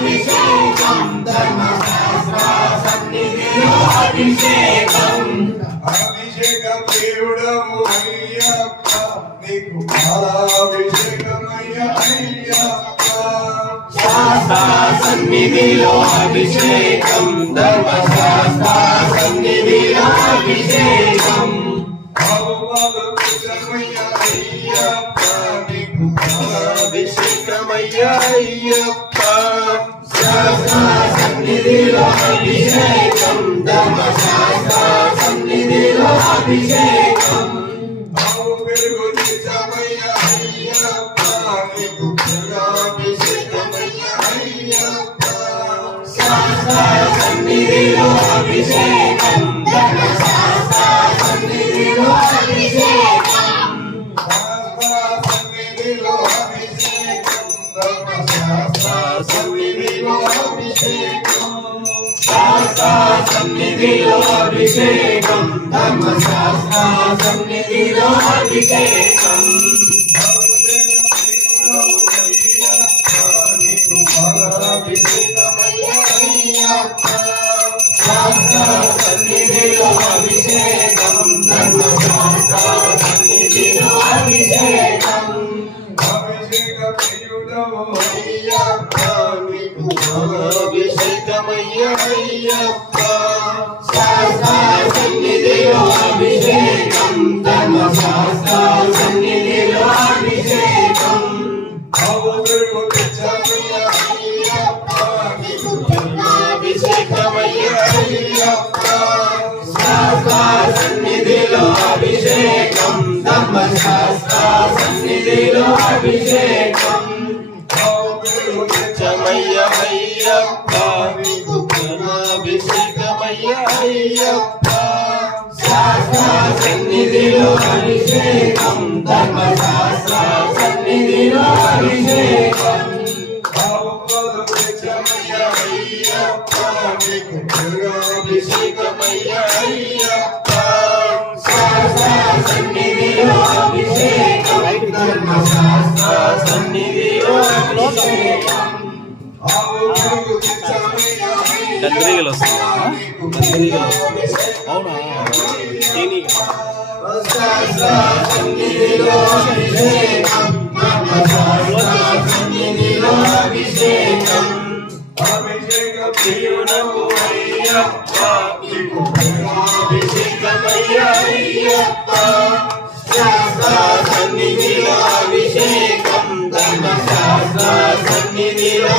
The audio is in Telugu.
అభిషేకం ధర్మశాస్త్ర సన్నిధిలో అభిషేకం అభిషేక ప్రియుడము అయ్యప్ప నీకు పాలాభిషేకమయ్య అయ్యప్ప శాస్త్ర సన్నిధిలో అభిషేకం ధర్మశాస్త్ర సన్నిధిలో అభిషేకం అయ్యప్ప నీకు పాలాభిషేకమయ్య అయ్యప్ప శాస్త్ర సన్నిధిలో అభిషేకం ధర్మశాస్త్ర సన్నిధిలో అభిషేకం సన్నిధిలో అభిషేకం ధర్మశాస్త్ర సన్నిధిలో అభిషేకం సన్నిధిలో అభిషేకం ధర్మశాస్త్ర సన్నిధిలో అభిషేకం సన్నిధిలో అభిషేకం ధర్మశాస్త్ర సన్నిధిలో అభిషేకం సన్నిధిలో అభిషేకం ధర్మశాస్త్ర సన్నిధిలో అభిషేకం అభిషేక ప్రియుడవు అయ్యప్ప నీకు అభిషేకమయ్య అయ్యప్ప శాస్త్ర సన్నిధిలో అభిషేకం ధర్మశాస్త్ర సన్నిధిలో అభిషేకం అభిషేకమయ్య అయ్యప్ప శాస్త్ర సన్నిధిలో అభిషేకం ధర్మశాస్త్ర సన్నిధిలో అభిషేకం అభిషేకమయ్య అయ్యప్ప నీకు అభిషేకమయ్య అయ్యప్ప శాస్త్ర సన్నిధిలో అభిషేకం ధర్మశాస్త్ర సన్నిధిలో అభిషేకం అభిషేకమయ్య అయ్యప్ప శాస్త్ర సన్నిధిలో అభిషేకం ధర్మశాస్త్ర సన్నిధిలో అభిషేకం గందరగోళం వస్తుంది అవునా సన్నిధిలో అభిషేకం సన్నిధిలో అభిషేకం అభిషేక ప్రియుడవు అయ్యప్ప నీకు అభిషేకమయ్య అయ్యప్ప శాస్త్ర సన్నిధిలో అభిషేకం ధర్మశాస్త్ర సన్నిధిలో